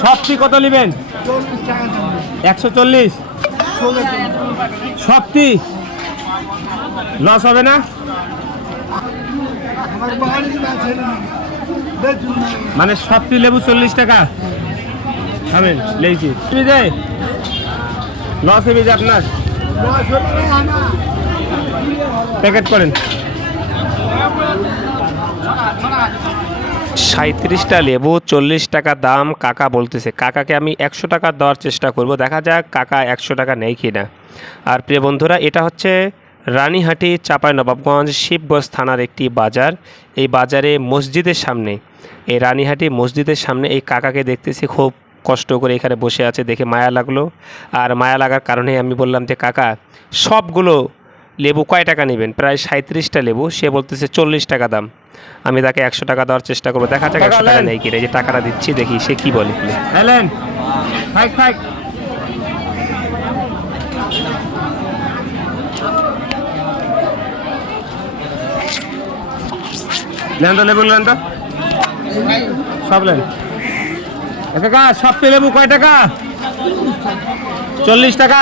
সবটি কত নেবেন? একশো চল্লিশ। সবটি? লস হবে না? মানে সবটি লেবু চল্লিশ টাকা। খাবেন লেগেছি। যে লস হবে যে আপনার। প্যাকেট করেন। সাঁত্রিশটা লেবু, চল্লিশ টাকা দাম, কাকা বলতেছে, কাকাকে আমি একশো টাকা দেওয়ার চেষ্টা করব, দেখা যাক কাকা একশো টাকা নেই কি না আর প্রিয় বন্ধুরা, এটা হচ্ছে রানীহাটি চাপাই নবাবগঞ্জ শিবগঞ্জ থানার একটি বাজার। এই বাজারে মসজিদের সামনে, এই রানীহাটি মসজিদের সামনে এই কাকাকে দেখতেছি, খুব কষ্ট করে এখানে বসে আছে, দেখে মায়া লাগল। আর মায়া লাগার কারণে আমি বললাম যে, কাকা, সবগুলো লেবু কয় টাকা নেবেন? প্রায় সাঁত্রিশটা লেবু সে বলতেছে চল্লিশ টাকা দাম। আমি তাকে একশো টাকা দেওয়ার চেষ্টা করব। দেখা যাক একশো টাকা নেই কিনা। যে টাকাটা দিচ্ছি দেখি সে কি বলে। নেন। তো লেবু নেন তো। সব নেন। এ কাকা সব লেবু কয় টাকা? চল্লিশ টাকা।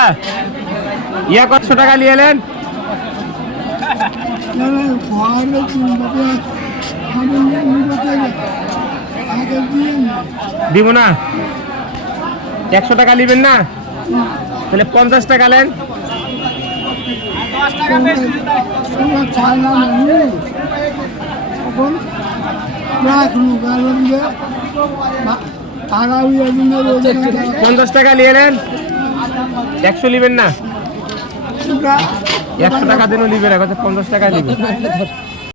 ইয়া কতশো টাকা নিয়ে এলেন ঘরে কিনবে আমি আগে দিয়ে দিব না? একশো টাকা নেবেন না? তাহলে পঞ্চাশ টাকা নেন। পঞ্চাশ টাকা। নিয়ে নেন। একশো নেবেন না? একশো টাকা দিলেও নিবে না পঞ্চাশ টাকা নিবেন